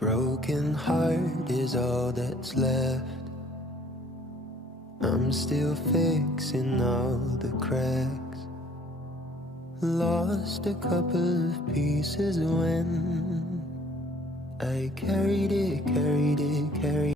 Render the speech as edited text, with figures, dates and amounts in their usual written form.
broken heart is all that's left. I'm still fixing all the cracks. Lost a couple of pieces when I carried it, carried it, carried it.